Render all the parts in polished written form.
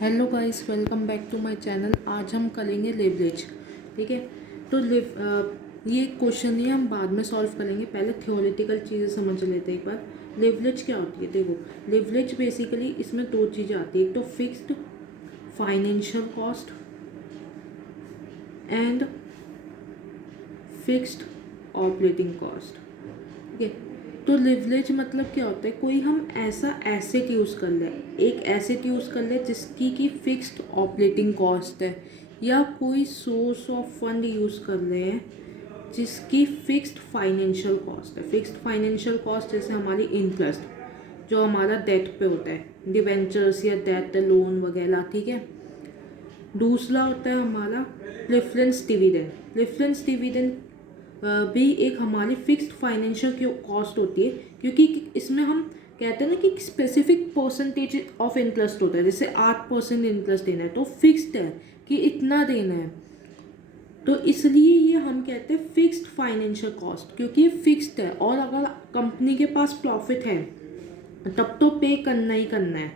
Hello guys, welcome back to my channel. आज हम करेंगे लेवरेज। ठीक है। तो ये क्वेश्चन ही हम बाद में सॉल्व करेंगे, पहले थ्योरेटिकल चीज़ें समझ लेते हैं एक बार। लेवरेज क्या होती है? देखो, लेवरेज बेसिकली इसमें दो चीज़ें आती है, एक तो fixed financial cost and fixed operating cost. ठीक है। तो लिवरेज मतलब क्या होता है? कोई हम ऐसा एसेट यूज़ कर ले, एक एसेट यूज़ कर ले जिसकी की फिक्स्ड ऑपरेटिंग कॉस्ट है, या कोई सोर्स ऑफ फंड यूज़ कर रहे हैं जिसकी फिक्स्ड फाइनेंशियल कॉस्ट है। फिक्स्ड फाइनेंशियल कॉस्ट जैसे हमारी इंटरेस्ट जो हमारा डेट पे होता है, डिवेंचर्स या डेट लोन वगैरह। ठीक है। दूसरा होता है हमारा प्रेफरेंस डिविडेंड। प्रेफरेंस डिविडेंड भी एक हमारी फिक्स्ड फाइनेंशियल कॉस्ट होती है, क्योंकि इसमें हम कहते हैं ना कि स्पेसिफिक परसेंटेज ऑफ इंटरेस्ट होता है। जैसे 8% इंटरेस्ट देना है तो फिक्स्ड है कि इतना देना है, तो इसलिए ये हम कहते हैं फिक्स्ड फाइनेंशियल कॉस्ट, क्योंकि ये फिक्स्ड है। और अगर कंपनी के पास प्रॉफिट है तब तो पे करना ही करना है,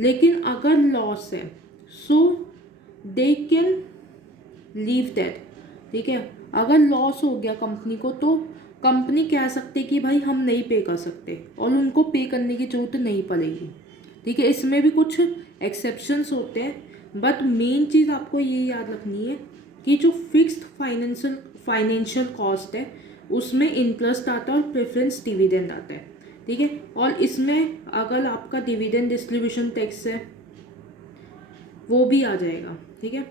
लेकिन अगर लॉस है सो दे कैन लीव दैट। ठीक है। अगर लॉस हो गया कंपनी को तो कंपनी कह सकते कि भाई हम नहीं पे कर सकते, और उनको पे करने की जरूरत नहीं पड़ेगी। ठीक है। इसमें भी कुछ एक्सेप्शंस होते हैं, बट मेन चीज़ आपको ये याद रखनी है कि जो फिक्स्ड फाइनेंशियल कॉस्ट है उसमें इंटरेस्ट आता है और प्रेफरेंस डिविडेंड आता है। ठीक है। और इसमें अगर आपका डिविडेंड डिस्ट्रीब्यूशन टैक्स है वो भी आ जाएगा। ठीक है।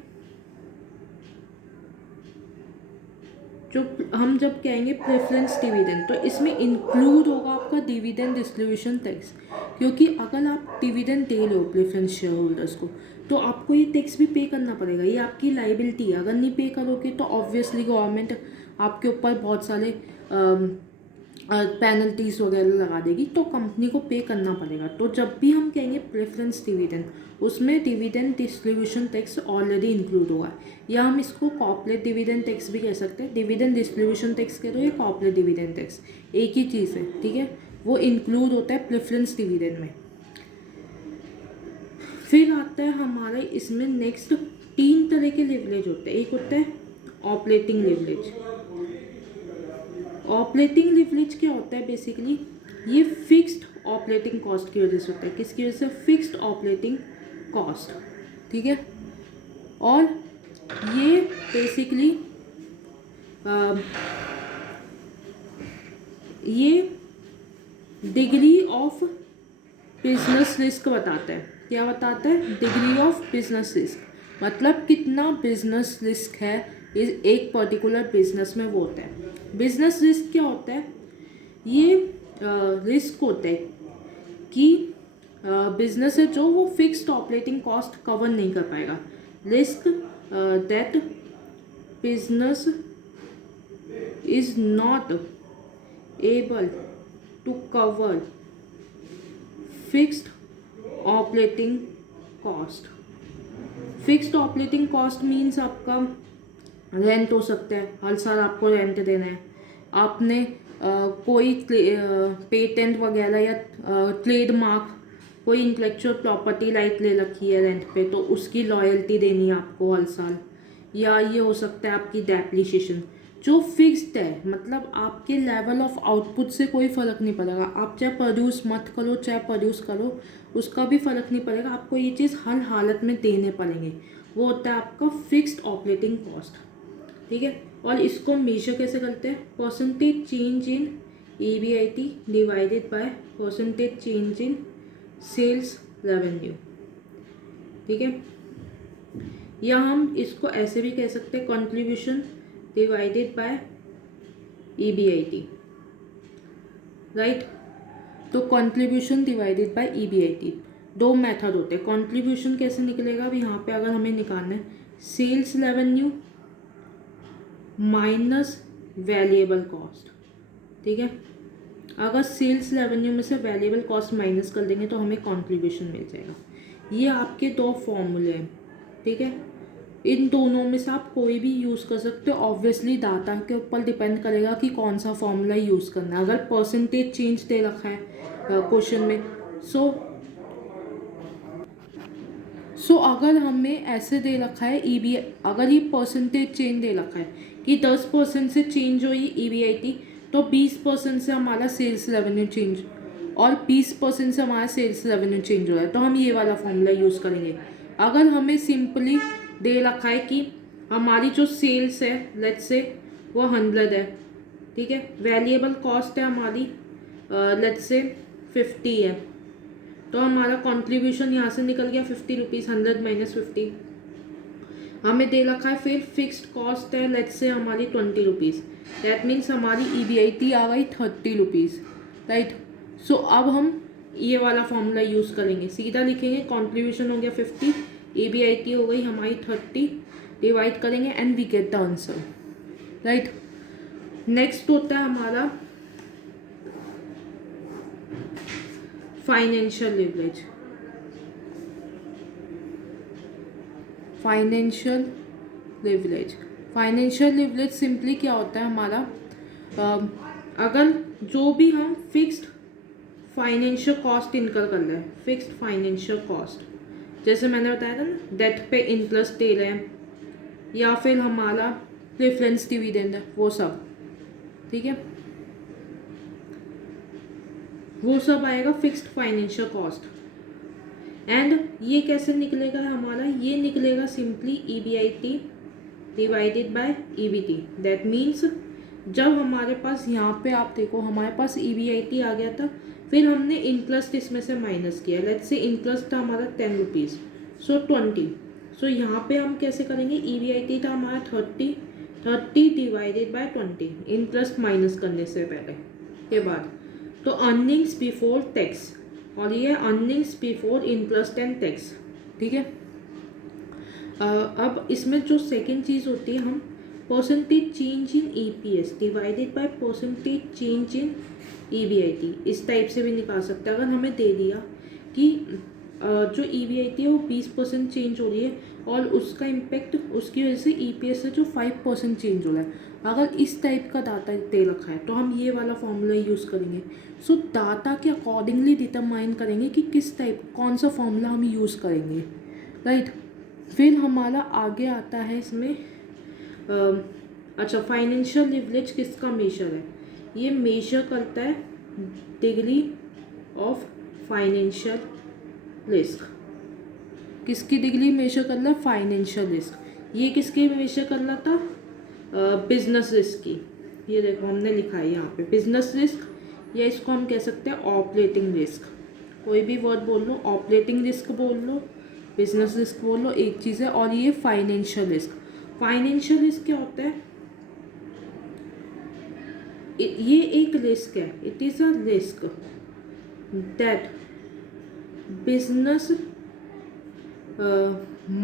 जो हम जब कहेंगे प्रेफरेंस डिविडेंड तो इसमें इंक्लूड होगा आपका डिविडेंड डिस्ट्रीब्यूशन टैक्स, क्योंकि अगर आप डिविडेंड दे रहे हो प्रेफरेंस शेयर होल्डर्स को तो आपको ये टैक्स भी पे करना पड़ेगा। ये आपकी लाइबिलिटी है। अगर नहीं पे करोगे तो ऑब्वियसली गवर्नमेंट आपके ऊपर बहुत सारे पेनल्टीज वगैरह लगा देगी, तो कंपनी को पे करना पड़ेगा। तो जब भी हम कहेंगे प्रेफरेंस डिविडेंड उसमें dividend distribution tax already include होगा, या हम इसको कॉर्पोरेट डिविडेंड टैक्स भी कह सकते हैं। डिविडेंड डिस्ट्रीब्यूशन टैक्स कह दो या कॉर्पोरेट डिविडेंड टैक्स, एक ही चीज़ है। ठीक है। वो इंक्लूड होता है प्रेफरेंस डिविडेंड में। फिर आता है हमारा इसमें नेक्स्ट 3 तरह के लिवरेज होते हैं। एक होता है ऑपरेटिंग लिवरेज। ऑपरेटिंग लिवरेज क्या होता है? बेसिकली ये फिक्स्ड ऑपरेटिंग कॉस्ट की वजह से होता है। किसकी वजह से? Fixed operating cost. ठीक है। और ये बेसिकली ये डिग्री ऑफ बिजनेस रिस्क बताता है। क्या बताता है? डिग्री ऑफ बिजनेस रिस्क, मतलब कितना बिजनेस रिस्क है इस एक पर्टिकुलर बिजनेस में, वो होता है। बिजनेस रिस्क क्या होता है? ये रिस्क होता है कि बिजनेस है जो वो फिक्स्ड ऑपरेटिंग कॉस्ट कवर नहीं कर पाएगा। Risk that business is not able to cover fixed operating cost. Fixed operating cost means आपका रेंट हो सकता है, हर साल आपको रेंट देना है। आपने कोई पेटेंट वगैरह या ट्रेडमार्क, कोई इंटेलेक्चुअल प्रॉपर्टी लाइक ले रखी है रेंट पे, तो उसकी लॉयल्टी देनी है आपको हर साल। या ये हो सकता है आपकी डेप्रिसिएशन जो फिक्स्ड है, मतलब आपके लेवल ऑफ आउटपुट से कोई फ़र्क नहीं पड़ेगा। आप चाहे प्रोड्यूस मत करो चाहे प्रोड्यूस करो, उसका भी फ़र्क नहीं पड़ेगा, आपको ये चीज़ हर हालत में देने पड़ेंगे। वो होता है आपका फिक्स्ड ऑपरेटिंग कॉस्ट। ठीक है। और इसको मेजर कैसे करते हैं? Percentage change in EBIT divided by percentage change in sales revenue. ठीक है। या हम इसको ऐसे भी कह सकते हैं contribution divided by EBIT। Right. तो कंट्रीब्यूशन डिवाइडेड बाय EBIT दो मेथड होते हैं। कंट्रीब्यूशन कैसे निकलेगा? अब यहाँ पे अगर हमें निकालना है sales revenue minus valuable cost. ठीक है। अगर सेल्स रेवेन्यू में से वैल्यूएबल कॉस्ट माइनस कर देंगे तो हमें कंट्रीब्यूशन मिल जाएगा। ये आपके दो फॉर्मूले हैं। ठीक है। इन दोनों में से आप कोई भी यूज़ कर सकते हो। ऑब्वियसली डाटा के ऊपर डिपेंड करेगा कि कौन सा फॉर्मूला यूज़ करना है। अगर परसेंटेज चेंज दे रखा है क्वेश्चन में, सो अगर हमें ऐसे दे रखा है अगर ये परसेंटेज चेंज दे रखा है कि 10% से चेंज हुई EBIT, तो 20% से हमारा सेल्स रेवेन्यू चेंज और 20% से हमारा सेल्स रेवेन्यू चेंज हो रहा है, तो हम ये वाला फॉर्मूला यूज़ करेंगे। अगर हमें सिंपली दे रखा है कि हमारी जो सेल्स है लेट्स से वो 100 है, ठीक है, वेरिएबल कॉस्ट है हमारी लेट्स से 50 है, तो हमारा कॉन्ट्रीब्यूशन यहाँ से निकल गया 50 रुपीज़, 100 माइनस 50। हमें दे रखा है फिर फिक्स्ड कॉस्ट है लेट्स से हमारी 20 रुपीज़, दैट मीन्स हमारी EBIT आ गई 30 रुपीज़, राइट। सो अब हम ये वाला फॉर्मूला यूज़ करेंगे, सीधा लिखेंगे कॉन्ट्रीब्यूशन हो गया 50, EBIT हो गई हमारी 30, डिवाइड करेंगे and we get the answer, right. Next होता है हमारा financial leverage. Financial leverage simply क्या होता है हमारा, अगर जो भी हम फिक्स्ड फाइनेंशियल कॉस्ट इनकर कर रहे हैं, फिक्स्ड फाइनेंशियल कॉस्ट, जैसे मैंने बताया था ना, डेट पे इंटरेस्ट दे रहे हैं या फिर हमारा प्रेफरेंस डिविडेंड है, वो सब, ठीक है, वो सब आएगा फिक्स्ड फाइनेंशियल कॉस्ट। एंड ये कैसे निकलेगा हमारा, ये निकलेगा simply EBIT divided bye EBT, that means जब हमारे पास यहाँ पे आप देखो हमारे पास EBIT आ गया था, फिर हमने इंटरेस्ट इसमें से माइनस किया, लेट्स से इंटरेस्ट था हमारा 10 रुपीज़, सो 20, सो यहाँ पे हम कैसे करेंगे, EBIT था हमारा 30 डिवाइडेड बाय 20, इंटरेस्ट माइनस करने से पहले के बाद, तो अर्निंग्स बिफोर टैक्स, और ये earnings before interest and tax, ठीक है। अब इसमें जो सेकंड चीज़ होती है, हम percentage change in EPS divided by percentage change in EBIT इस टाइप से भी निकाल सकते हैं। अगर हमें दे दिया कि जो EBIT है वो 20% चेंज हो रही है और उसका इम्पेक्ट उसकी वजह से EPS से जो 5% चेंज हो रहा है, अगर इस टाइप का डाटा दे रखा है तो हम ये वाला फॉर्मूला यूज़ करेंगे। सो डाटा के अकॉर्डिंगली डिटरमाइन करेंगे कि किस टाइप कौन सा फॉर्मूला हम यूज़ करेंगे, राइट। फिर हमारा आगे आता है इसमें अच्छा, फाइनेंशियल लिवरेज किसका मेजर है, ये मेजर करता है डिग्री ऑफ फाइनेंशियल रिस्क। किसकी डिग्री मेजर कर रहा है, फाइनेंशियल रिस्क। ये किसकी मेजर कर रहा था, बिजनेस रिस्क की। ये देखो हमने लिखा है यहाँ पे बिजनेस रिस्क, या इसको हम कह सकते हैं ऑपरेटिंग रिस्क, कोई भी वर्ड बोल लो, ऑपरेटिंग रिस्क बोल लो, बिजनेस रिस्क बोल लो, एक चीज़ है। और ये फाइनेंशियल रिस्क, फाइनेंशियल रिस्क क्या होता है, ये एक रिस्क है, it is a risk that business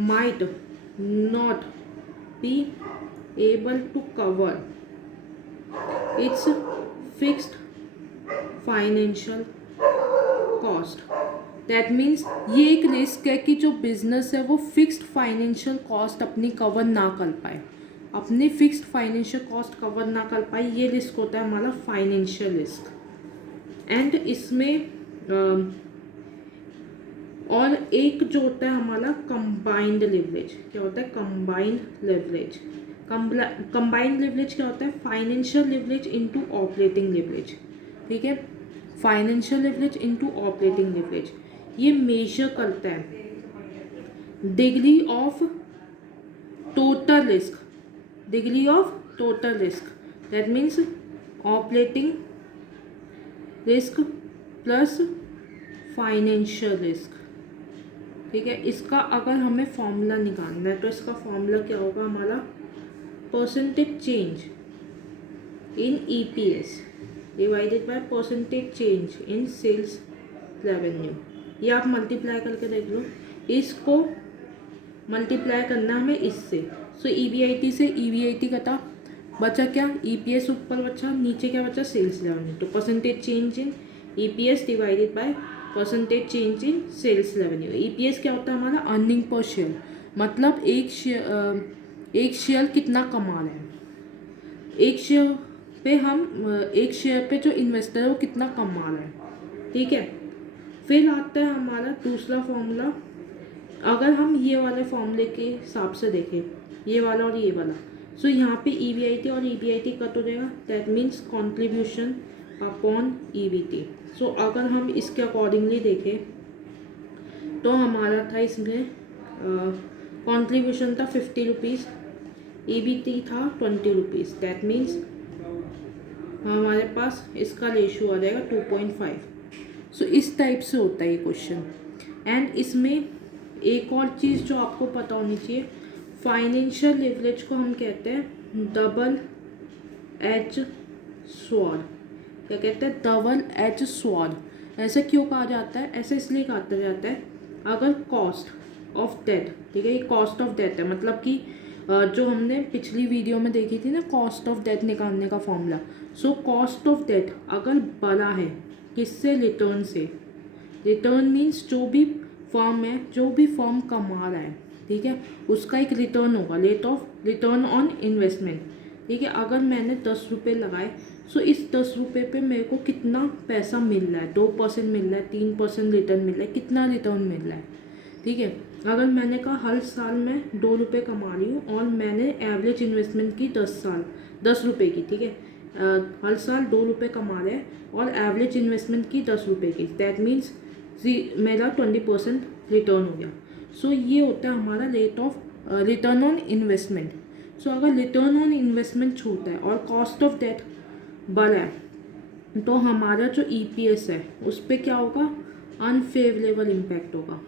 might not be able to cover its fixed financial cost। That means ये एक रिस्क है कि जो बिजनेस है वो फिक्स्ड फाइनेंशियल कॉस्ट अपनी कवर ना कर पाए, अपने फिक्स्ड फाइनेंशियल कॉस्ट कवर ना कर पाए, ये रिस्क होता है हमारा फाइनेंशियल रिस्क। एंड इसमें और एक जो होता है हमारा कंबाइंड लिवरेज, क्या होता है कंबाइंड लिवरेज। कंबाइंड लिवरेज क्या होता है, financial leverage into operating leverage, ठीक है, financial leverage into operating leverage. ये मेजर करता है degree of total risk, degree of total risk, that means operating risk plus financial risk, ठीक है। इसका अगर हमें फॉर्मूला निकालना है तो इसका फॉर्मूला क्या होगा हमारा, percentage change in EPS divided by percentage change in sales revenue. ये आप मल्टीप्लाई करके देख लो, इसको मल्टीप्लाई करना हमें इससे। सो EBIT से EBIT कटा, बचा क्या, EPS ऊपर बचा, नीचे क्या बचा, सेल्स रेवेन्यू। तो percentage change in EPS divided by percentage change in sales revenue. EPS क्या होता है हमारा, अर्निंग पर शेयर, मतलब एक शेयर कितना कमा रहे हैं, एक शेयर पे जो इन्वेस्टर है वो कितना कमा रहा है, ठीक है। फिर आता है हमारा दूसरा फॉर्मूला अगर हम ये वाले फॉर्मूले के हिसाब से देखें, ये वाला और ये वाला, सो यहाँ पे EBIT और EBIT कट हो जाएगा, that means contribution upon EBT। सो अगर हम इसके अकॉर्डिंगली देखें तो हमारा था इसमें कॉन्ट्रीब्यूशन था 50 रुपीज़, EBT था 20 रुपीज़, दैट मीन्स हमारे पास इसका रेशियो आ जाएगा 2.5। सो इस टाइप से होता है ये क्वेश्चन। एंड इसमें एक और चीज़ जो आपको पता होनी चाहिए, फाइनेंशियल लिवरेज को हम कहते हैं डबल एज स्वॉर्ड। क्या कहते हैं? Double edge sword. ऐसे क्यों कहा जाता है? ऐसे इसलिए कहा जाता है, अगर कॉस्ट ऑफ डेट, ठीक है, ये कॉस्ट ऑफ डेट है, मतलब कि जो हमने पिछली वीडियो में देखी थी ना, कॉस्ट ऑफ डेट निकालने का formula. So cost of debt अगर बड़ा है किससे? रिटर्न से। रिटर्न मीन्स जो भी फर्म है, जो भी फर्म कमा रहा है, ठीक है, उसका एक रिटर्न होगा, rate of return on investment. ठीक है, अगर मैंने 10 रुपये लगाए, सो इस 10 रुपये पे मेरे को कितना पैसा मिल रहा है? 2% मिल रहा है, 3% रिटर्न मिल रहा है, कितना रिटर्न मिल रहा है? ठीक है, अगर मैंने कहा हर साल मैं 2 रुपये कमा रही हूँ और मैंने एवरेज इन्वेस्टमेंट की 10 रुपये की, ठीक है, हर साल 2 रुपये कमा रहे हैं और एवरेज इन्वेस्टमेंट की 10 रुपये की, दैट मीन्स मेरा 20% रिटर्न हो गया। सो ये होता है हमारा rate of return on investment. So अगर रिटर्न ऑन इन्वेस्टमेंट छोटा है और कॉस्ट ऑफ डेट बड़ा है, तो हमारा जो EPS है उस पर क्या होगा? अनफेवरेबल इम्पैक्ट होगा।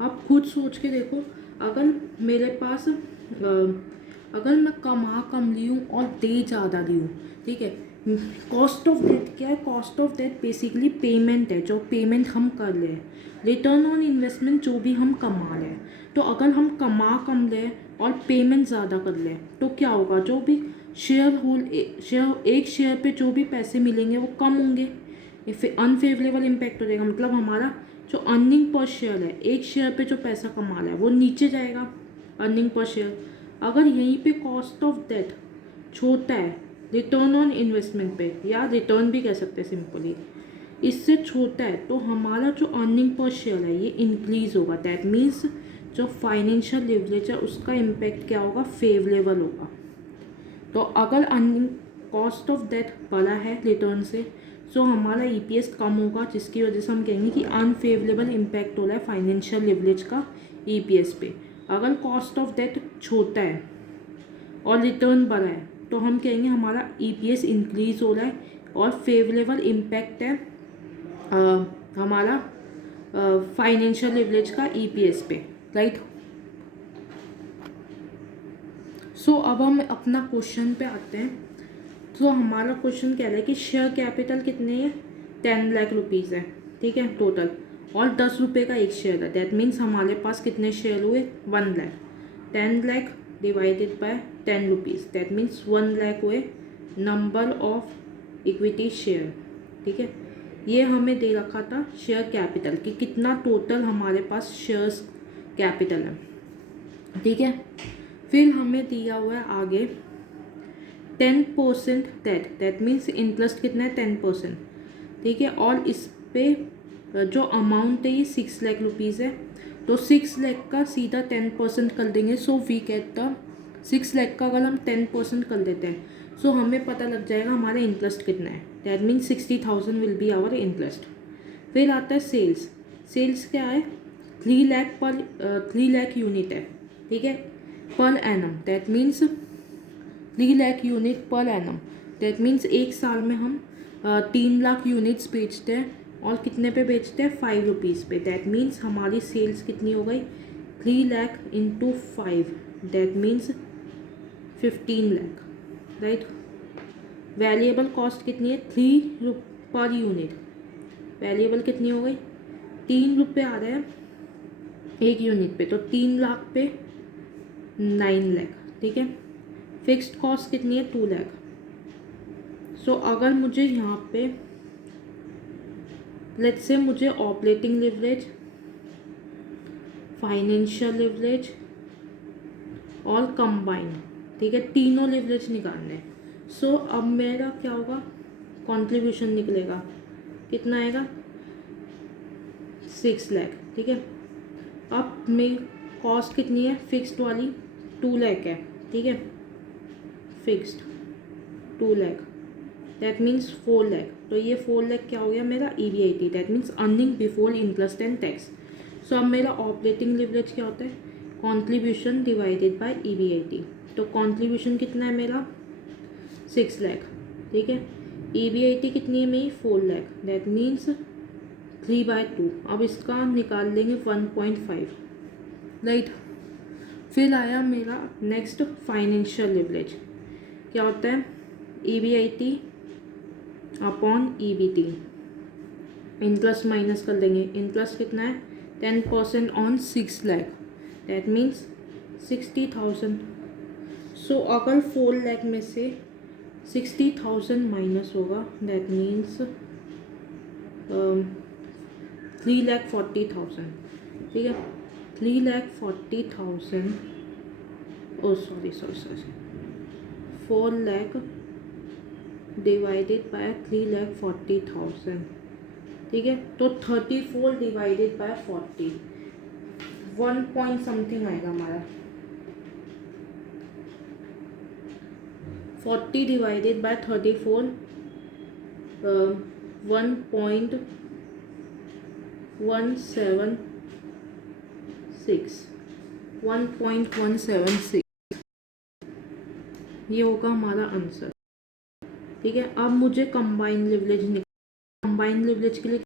आप खुद सोच के देखो, अगर मेरे पास अगर मैं कमा कम ली हूँ और दे ज़्यादा दी हूँ, ठीक है, कॉस्ट ऑफ डेट क्या है? Cost of debt basically payment है, जो पेमेंट हम कर रहे हैं। रिटर्न ऑन इन्वेस्टमेंट जो भी हम कमा रहे हैं। तो अगर हम कमा कम रहे हैं और पेमेंट ज़्यादा कर रहे हैं, तो क्या होगा? जो भी एक शेयर पे जो भी पैसे मिलेंगे वो कम होंगे, अनफेवरेबल इम्पैक्ट हो जाएगा। मतलब हमारा जो अर्निंग पर शेयर है, एक शेयर पे जो पैसा कमा रहा है वो नीचे जाएगा, अर्निंग पर शेयर। अगर यहीं पे कॉस्ट ऑफ डेट छोटा है रिटर्न ऑन इन्वेस्टमेंट पे, या रिटर्न भी कह सकते हैं सिंपली, इससे छोटा है, तो हमारा जो अर्निंग पर शेयर है ये इंक्रीज होगा। दैट मीन्स जो फाइनेंशियल लिवरेज है उसका इम्पैक्ट क्या होगा? फेवरेबल होगा। तो अगर अर्निंग कॉस्ट ऑफ डेट बड़ा है रिटर्न से, सो हमारा EPS कम होगा, जिसकी वजह से हम कहेंगे कि अनफेवरेबल इम्पैक्ट हो रहा है फाइनेंशियल लिवरेज का EPS पे। अगर कॉस्ट ऑफ डेट छोटा है और रिटर्न बड़ा है, तो हम कहेंगे हमारा EPS इंक्रीज हो रहा है और फेवरेबल इम्पैक्ट है हमारा फाइनेंशियल लिवरेज का EPS पे, राइट। सो अब हम अपना क्वेश्चन पे आते हैं। तो हमारा क्वेश्चन कह रहा है कि शेयर कैपिटल कितने है? 10 लाख रुपीज़ है, ठीक है, टोटल, और 10 रुपये का एक शेयर है। दैट मीन्स हमारे पास कितने शेयर हुए? 1 lakh. 10 lakh divided by 10 rupees, that means 1 lakh हुए नंबर ऑफ इक्विटी शेयर, ठीक है। ये हमें दे रखा था शेयर कैपिटल कि कितना टोटल हमारे पास शेयर्स कैपिटल है, ठीक है। फिर हमें दिया हुआ है आगे 10% दैट मीन्स इंटरेस्ट कितना है? 10%, ठीक है। और इस पे जो अमाउंट है ये 6 लाख रुपीज़ है, तो 6 लाख का सीधा 10% कर देंगे। So we get the 6 lakh का अगर हम 10% कर देते हैं, सो हमें पता लग जाएगा हमारा इंटरेस्ट कितना है। That means 60,000 will be our interest. फिर आता है सेल्स। सेल्स क्या है? 3 लाख यूनिट है, ठीक है, per annum. That means 3 lakh unit per annum. That means एक साल में हम 3 लाख यूनिट्स बेचते हैं, और कितने पे बेचते हैं? 5 रुपीज़ पे। दैट मीन्स हमारी सेल्स कितनी हो गई? 3 lakh into 5, that means 15 lakh, right. Valuable cost कितनी है? 3 पर यूनिट। वैल्यूएबल कितनी हो गई? 3 रुपये आ रहे हैं एक यूनिट पे, तो 3 लाख पे 9 लाख, ठीक है। फिक्स्ड कॉस्ट कितनी है? 2 लाख। सो अगर मुझे यहाँ पे लेट्स से मुझे ऑपरेटिंग लिवरेज, फाइनेंशियल लिवरेज और कंबाइन, ठीक है, तीनों लिवरेज निकालने हैं। सो अब मेरा क्या होगा? कंट्रीब्यूशन निकलेगा, कितना आएगा? 6 लाख, ठीक है। अब मेरी कॉस्ट कितनी है फिक्स्ड वाली 2 लाख है, ठीक है, fixed 2 lakh, that means 4 lakh. तो ये 4 लाख क्या हो गया मेरा EBIT, that means earning before interest and tax. So अब मेरा ऑपरेटिंग लिवरेज क्या होता है, कॉन्ट्रीब्यूशन डिवाइडेड बाय EBIT। तो कॉन्ट्रीब्यूशन कितना है मेरा 6 लाख, ठीक है, EBIT कितनी है मेरी 4 लाख, दैट मीन्स 3/2। अब इसका निकाल लेंगे 1.5, राइट। फिर आया मेरा नेक्स्ट फाइनेंशियल लिवरेज, क्या होता है EBIT upon EBT, interest minus कर देंगे, इंटरेस्ट कितना है 10% ऑन 6 लाख, दैट मीन्स 60,000। सो अगर 4 लाख में से 60,000 माइनस होगा, दैट मीन्स 3,40,000, ठीक है, 3,40,000, ओ सॉरी 4 लाख डिवाइडेड बाय 3,40,000, ठीक है, तो 34 डिवाइडेड बाय 40, 1 पॉइंट समथिंग आएगा हमारा, 40 डिवाइडेड बाय 34, 1.176, 1.176, ये होगा हमारा आंसर, ठीक है। अब मुझे कंबाइंड लिवरेज, कंबाइंड लिवरेज के लिए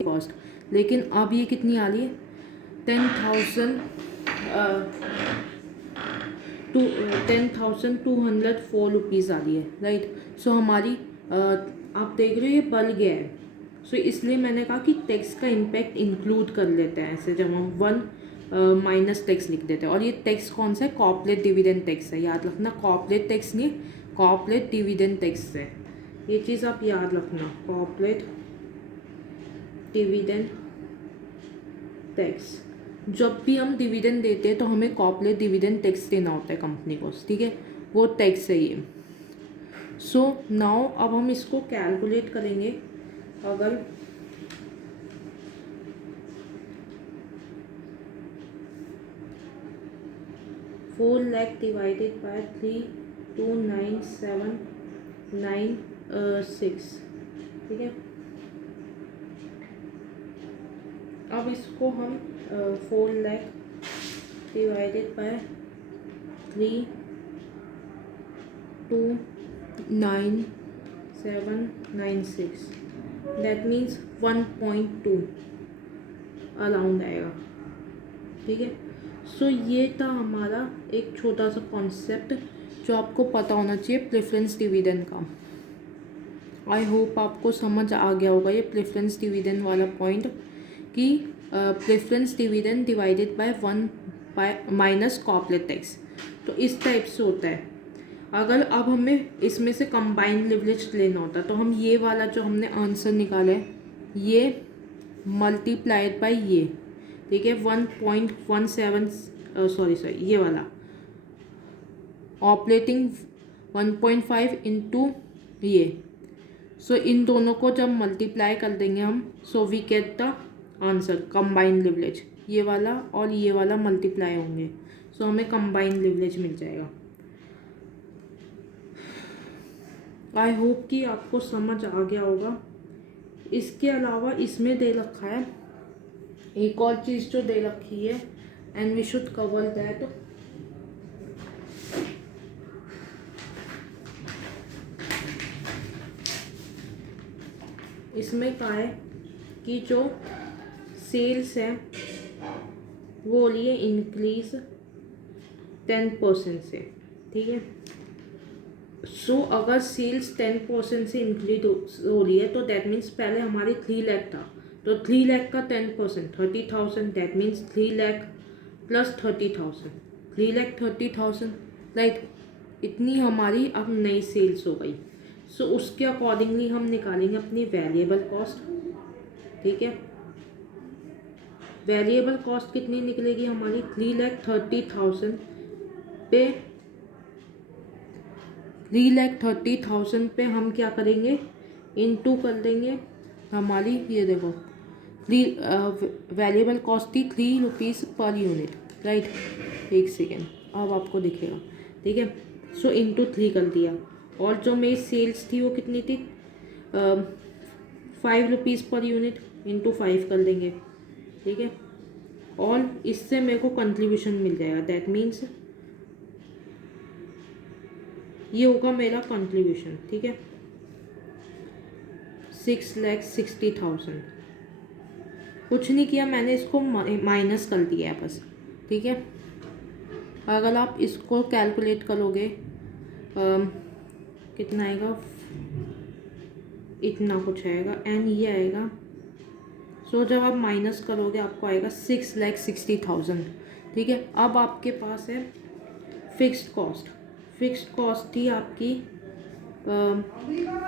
कॉस्ट, लेकिन अब ये कितनी आ रही है 10,204 रुपीज़ आ रही है, राइट। सो हमारी आप देख रहे हो ये बढ़ गया है। सो इसलिए मैंने कहा कि टैक्स का इम्पैक्ट इंक्लूड कर लेते हैं, ऐसे जब हम वन माइनस टैक्स लिख देते हैं। और ये टैक्स कौन सा है, कॉर्पोरेट डिविडेंड टैक्स है, याद रखना। कॉर्पोरेट टैक्स नहीं, कॉर्पोरेट डिविडेंड टैक्स है, ये चीज़ आप याद रखना, कॉर्पोरेट डिविडेंड टैक्स। जब भी हम डिविडेंड देते हैं तो हमें कॉर्पोरेट डिविडेंड टैक्स देना होता है कंपनी को, ठीक है, वो टैक्स है ये। सो नाउ अब हम इसको कैलकुलेट करेंगे। अगर फोर लैख डिवाइडेड बाय 329,796, ठीक है। अब इसको हम 4 lakh divided by 329,796, that means 1.2 around आएगा, ठीक है। सो ये था हमारा एक छोटा सा कॉन्सेप्ट जो आपको पता होना चाहिए प्रेफरेंस डिविडेंड का। आई होप आपको समझ आ गया होगा ये प्रेफरेंस डिविडेंड वाला पॉइंट, कि preference dividend divided by 1 minus corporate tax. तो इस टाइप से होता है। अगर अब हमें इसमें से कंबाइंड लिवरेज लेना होता तो हम ये वाला जो हमने आंसर निकाला है ये मल्टीप्लाइड बाय ये, ठीक है, 1.17 सॉरी ये वाला ऑपरेटिंग 1.5 इंटू ये। सो इन दोनों को जब मल्टीप्लाई कर देंगे हम, so we get the answer combined leverage. ये वाला और ये वाला मल्टीप्लाई होंगे, सो हमें कंबाइंड लिवरेज मिल जाएगा। आई होप कि आपको समझ आ गया होगा। इसके अलावा इसमें दे रखा है एक और चीज़ जो दे रखी है, and we should cover that. इसमें कहा है कि जो सेल्स है वो हो रही है इंक्रीज 10% से, ठीक है। सो अगर सेल्स 10% से इंक्रीज हो रही है तो दैट मीन्स पहले हमारी 3 लाख था, तो 3 लाख का 10% 30,000, that means 3 lakh plus 30,000, 3 lakh 30,000, right. इतनी हमारी अब नई सेल्स हो गई। सो उसके अकॉर्डिंगली हम निकालेंगे अपनी वेरिएबल कॉस्ट, ठीक है। वेरिएबल कॉस्ट कितनी निकलेगी हमारी 3,30,000 पे 3,30,000 पे हम क्या करेंगे, इनटू कर देंगे हमारी, ये देखो वेरिएबल कॉस्ट थी 3 रुपीज़ पर यूनिट, राइट। एक सेकेंड, अब आपको दिखेगा, ठीक है। सो इनटू 3 कर दिया, और जो मेरी सेल्स थी वो कितनी थी 5 रुपीज़ पर यूनिट, इंटू 5 कर देंगे, ठीक है। और इससे मेरे को कंट्रीब्यूशन मिल जाएगा, दैट मीन्स ये होगा मेरा कंट्रीब्यूशन, ठीक है, 6,60,000। कुछ नहीं किया मैंने, इसको माइनस कर दिया है बस, ठीक है। अगर आप इसको कैलकुलेट करोगे कितना आएगा, इतना कुछ आएगा, एंड ये आएगा। सो जब आप माइनस करोगे आपको आएगा 6,60,000, ठीक है। अब आपके पास है फिक्स्ड कॉस्ट। फिक्स्ड कॉस्ट थी आपकी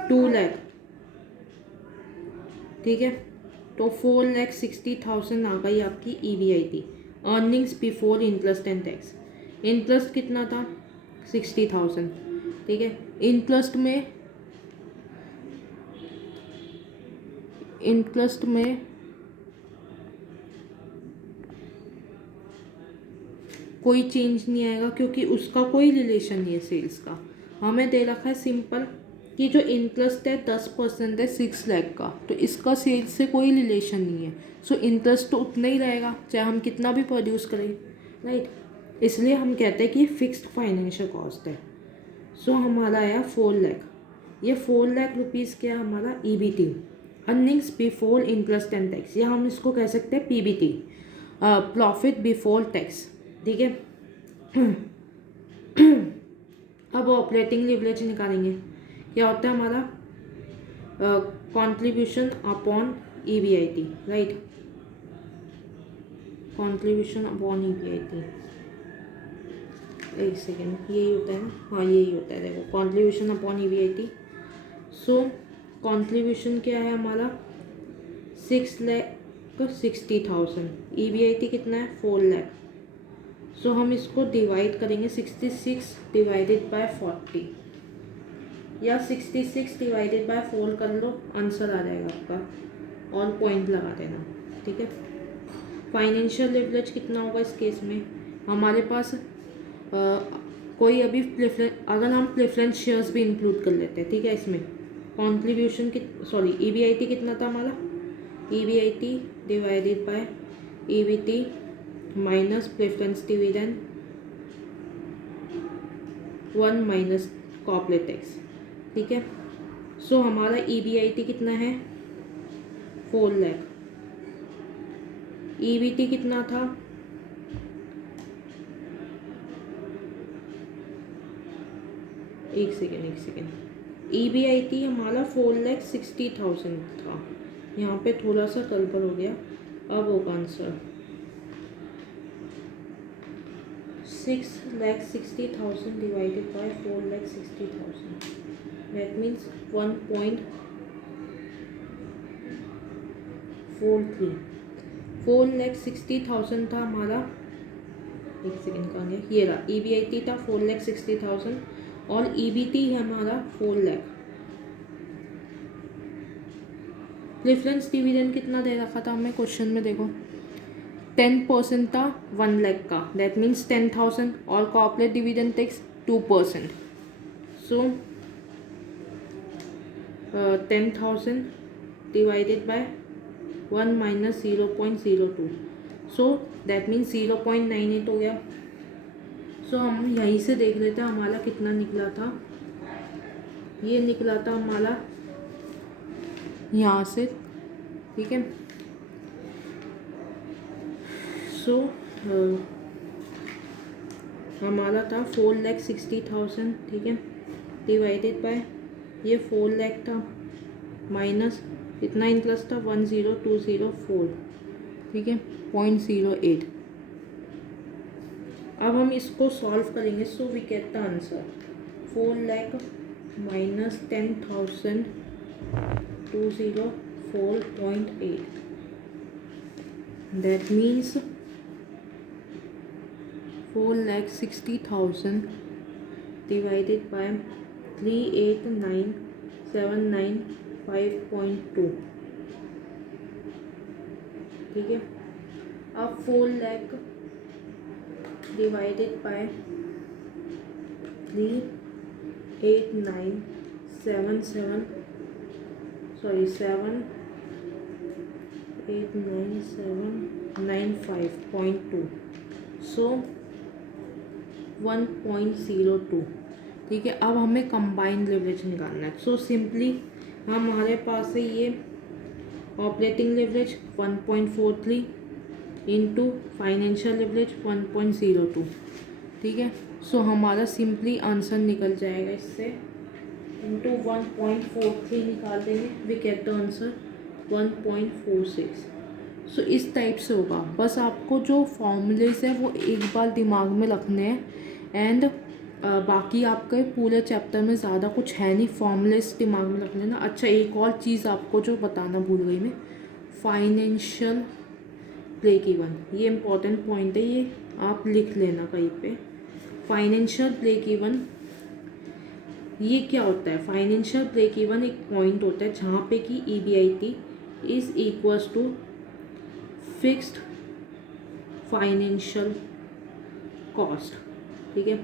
2 लाख, ठीक है। तो 4,60,000 आ गई आपकी EBIT, earnings before interest and tax. Interest कितना था 60,000, ठीक है। इंटरेस्ट में कोई चेंज नहीं आएगा क्योंकि उसका कोई रिलेशन नहीं है सेल्स का। हमें दे रखा है सिंपल कि जो इंटरेस्ट है 10% है 6 लाख का, तो इसका सेल्स से कोई रिलेशन नहीं है। सो इंटरेस्ट तो उतना ही रहेगा चाहे हम कितना भी प्रोड्यूस करें, राइट। इसलिए हम कहते हैं कि फिक्स्ड फाइनेंशियल कॉस्ट है। सो हमारा आया 4 लाख। ये 4 लाख रुपीज़ क्या हमारा EBT, earnings before interest and tax, या हम इसको कह सकते हैं पीबीटी, प्रॉफिट बिफोर टैक्स, ठीक है। अब ऑपरेटिंग लिवरेज निकालेंगे, क्या होता है हमारा contribution upon EBIT, right, contribution upon EBIT, एक सेकेंड, यही होता है ना, हाँ यही होता है, देखो कंट्रीब्यूशन अपॉन ईबीआईटी। सो कंट्रीब्यूशन क्या है हमारा 6,60,000, ईबीआईटी कितना है 4 लाख। सो हम इसको डिवाइड करेंगे 66 डिवाइडेड बाय 40, या 66 डिवाइडेड बाय 4 कर लो, आंसर आ जाएगा आपका, और पॉइंट लगा देना, ठीक है। फाइनेंशियल लिवरेज कितना होगा इस केस में, हमारे पास कोई अभी अगर हम प्रेफरेंस शेयर्स भी इंक्लूड कर लेते हैं, ठीक है, इसमें कॉन्ट्रीब्यूशन सॉरी ईबीआईटी कितना था हमारा, EBIT divided by EBT minus preference dividend 1 minus corporate tax, ठीक है। सो हमारा ईबीआईटी कितना है 4 लाख, ईबीटी कितना था, एक सेकेंड, ईबीआईटी हमारा 4,60,000 था, यहाँ पे थोड़ा सा गड़बड़ हो गया, अब होगा answer 6,60,000 divided by 4,60,000, that means 1.43, 4,60,000 था हमारा, एक सेकेंड कहाँ गया, ये रहा, ईबीआईटी था 4,60,000 और ईबीटी है हमारा 4 लाख। प्रेफरेंस डिविडेंड कितना दे रखा था हमें क्वेश्चन में, देखो 10% था 1 लाख का, दैट मीन्स 10,000, और corporate dividend tax 2%, so 10,000 divided by 1 minus 0.02, so that means 0.98 हो गया। सो हम यहीं से देख लेते हैं हमारा कितना निकला था, ये निकला था हमारा यहाँ से, ठीक है। सो हमारा था 4,60,000, ठीक है, डिवाइडेड बाय ये 4 लाख था माइनस इतना इंटरेस्ट था 10,204, ठीक है, 0.08। अब हम इसको सॉल्व करेंगे, so we get the answer 4 lakh minus 10,000 204.8, that means 4,60,000 divided by 389,795.2, ठीक है। अब 4 लाख डिवाइडेड बाय 7,897.2, सो 1.02, ठीक है। अब हमें कंबाइंड लिवरेज निकालना है, सो सिंपली हमारे पास है ये operating leverage 1.43 into financial leverage 1.02, ठीक है। सो हमारा सिंपली आंसर निकल जाएगा इससे, इंटू 1.43 निकाल देंगे, वी गेट द आंसर 1.46। सो इस टाइप से होगा, बस आपको जो फॉर्मूलेस है वो एक बार दिमाग में रखने हैं, एंड बाकी आपके पूरे चैप्टर में ज़्यादा कुछ है नहीं, फॉर्मूलेस दिमाग में रख लेना। अच्छा, एक और चीज़ आपको जो बताना भूल गई मैं, फाइनेंशियल ब्रेक इवन, ये इम्पॉर्टेंट पॉइंट है, ये आप लिख लेना कहीं पे। फाइनेंशियल ब्रेक इवन ये क्या होता है, फाइनेंशियल ब्रेक इवन एक पॉइंट होता है जहाँ पे कि EBIT is equals to fixed financial cost, ठीक है।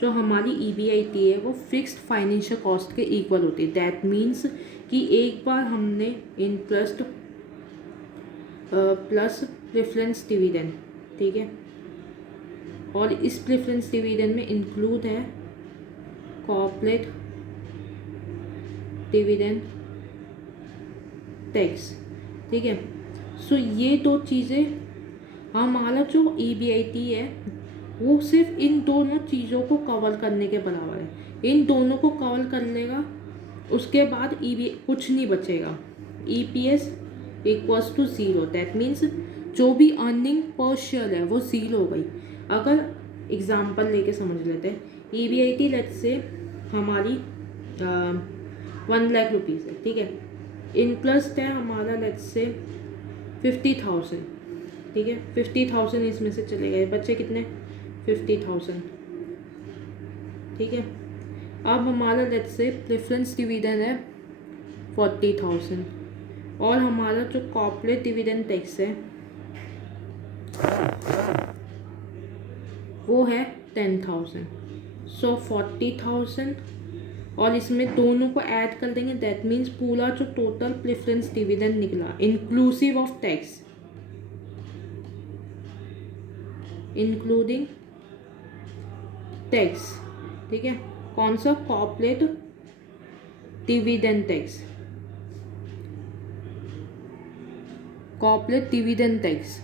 जो हमारी ईबीआईटी है वो फिक्स्ड फाइनेंशियल कॉस्ट के इक्वल होती है, दैट मीन्स कि एक बार हमने इंटरेस्ट प्लस प्रेफरेंस डिविडेंड, ठीक है, और इस प्रेफरेंस डिविडेंड में इंक्लूड है कॉर्पोरेट डिविडेंड टैक्स, ठीक है। सो ये दो चीज़ें हमारा जो EBIT है वो सिर्फ इन दोनों चीज़ों को कवर करने के बराबर है। इन दोनों को कवर कर लेगा, उसके बाद कुछ नहीं बचेगा। EPS equals to zero, that means जो भी अर्निंग पर शेयर है वो ज़ीरो हो गई। अगर एग्जांपल लेके समझ लेते हैं, EBIT लेट्स से हमारी 1 लाख रुपीज़ है, ठीक है। इंटरेस्ट है हमारा लेट्स से 50,000, ठीक है। 50,000 इसमें से चले गए, बच्चे कितने 50,000, ठीक है। अब हमारा लेट्स से प्रेफरेंस डिविडेंड है 40,000 और हमारा जो कॉर्पोरेट डिविडेंड टैक्स है वो है 10,000। सो 40,000 और इसमें दोनों को ऐड कर देंगे, दैट मीन्स पूरा जो टोटल प्रेफरेंस डिविडेंड निकला inclusive of tax, including tax, ठीक है। कौन सा? Corporate dividend tax, corporate dividend tax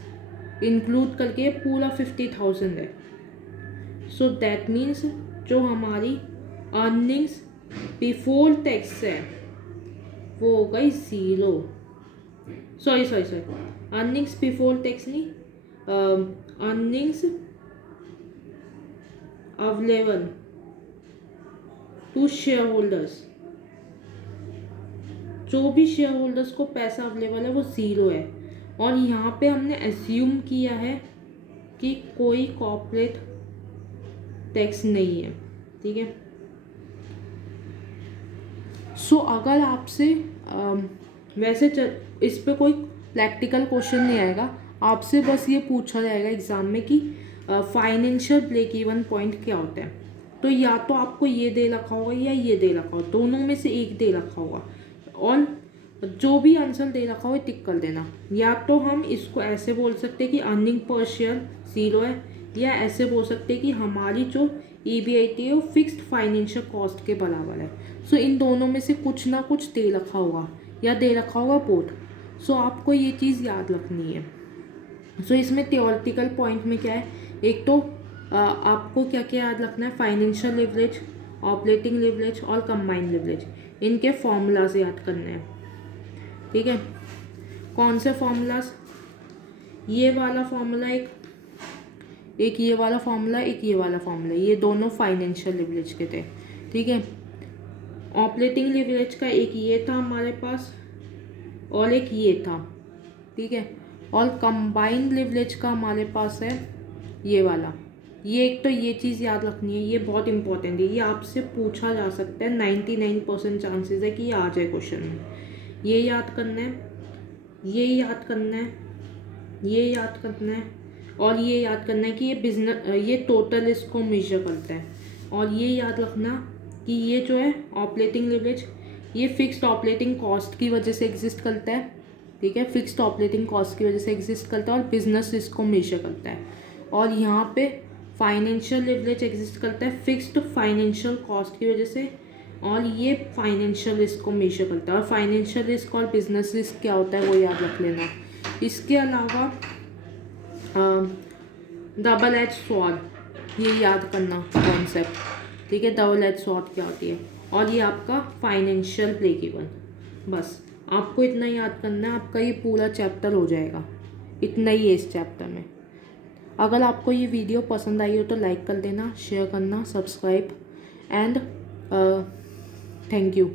include करके पूरा 50,000 है। सो दैट मीन्स जो हमारी अर्निंग्स बिफोर टैक्स है वो हो गई zero. Sorry earnings before tax नहीं, earnings available to shareholders, जो भी शेयर होल्डर्स को पैसा अवेलेबल है वो ज़ीरो है। और यहाँ पे हमने एज्यूम किया है कि कोई कॉर्पोरेट टैक्स नहीं है, ठीक है। सो अगर आपसे वैसे इस पे कोई प्रैक्टिकल क्वेश्चन नहीं आएगा, आपसे बस ये पूछा जाएगा एग्ज़ाम में कि फाइनेंशियल ब्रेक इवन पॉइंट क्या होता है। तो या तो आपको ये दे रखा होगा या ये दे रखा होगा, दोनों में से एक दे रखा होगा, और जो भी आंसर दे रखा हो टिक कर देना। या तो हम इसको ऐसे बोल सकते हैं कि अर्निंग पर शेयर ज़ीरो है, या ऐसे बोल सकते हैं कि हमारी जो EBIT है वो फिक्स्ड फाइनेंशियल कॉस्ट के बराबर है। सो इन दोनों में से कुछ ना कुछ दे रखा होगा या दे रखा होगा बोथ। सो आपको ये चीज़ याद रखनी है। सो इसमें थियोरेटिकल पॉइंट में क्या है, एक तो आपको क्या क्या याद रखना है, फाइनेंशियल लिवरेज, ऑपरेटिंग लिवरेज और कंबाइंड लिवरेज, इनके फॉर्मूलाज याद करने हैं, ठीक है। कौन से फॉर्मूलाज? ये वाला फॉर्मूला, एक ये वाला फॉर्मूला, एक ये वाला फॉर्मूला, ये दोनों फाइनेंशियल लिवरेज के थे, ठीक है। ऑपरेटिंग लिवरेज का एक ये था हमारे पास और एक ये था, ठीक है। और कंबाइंड लिवरेज का हमारे पास है ये वाला। ये एक तो ये चीज़ याद रखनी है, ये बहुत इंपॉर्टेंट है, ये आपसे पूछा जा सकता है, 99% चांसेस है कि ये आ जाए क्वेश्चन में। ये याद करना है, ये याद करना है, ये याद करना है, और ये याद करना है कि ये बिजनेस, ये टोटल इसको मेजर करता है। और ये याद रखना कि ये जो है ऑपरेटिंग लिवरेज, ये फिक्स्ड ऑपरेटिंग कॉस्ट की वजह से एग्जिस्ट करता है, ठीक है। फिक्स्ड ऑपरेटिंग कॉस्ट की वजह से एग्जिस्ट करता है और बिजनेस इसको मेजर करता है। और यहाँ पे फाइनेंशियल लिवरेज एग्जिस्ट करता है फिक्स्ड फाइनेंशियल कॉस्ट की वजह से, और ये फाइनेंशियल रिस्क को मेजर करता है। और फाइनेंशियल रिस्क और बिजनेस रिस्क क्या होता है वो याद रख लेना। इसके अलावा डबल एज स्वॉर्ड, ये याद करना कॉन्सेप्ट, ठीक है। डबल एज स्वॉर्ड क्या होती है, और ये आपका फाइनेंशियल ब्रेक इवन। बस आपको इतना याद करना है, आपका ये पूरा चैप्टर हो जाएगा। इतना ही है इस चैप्टर में। अगर आपको ये वीडियो पसंद आई हो तो लाइक कर देना, शेयर करना, सब्सक्राइब, एंड थैंक यू।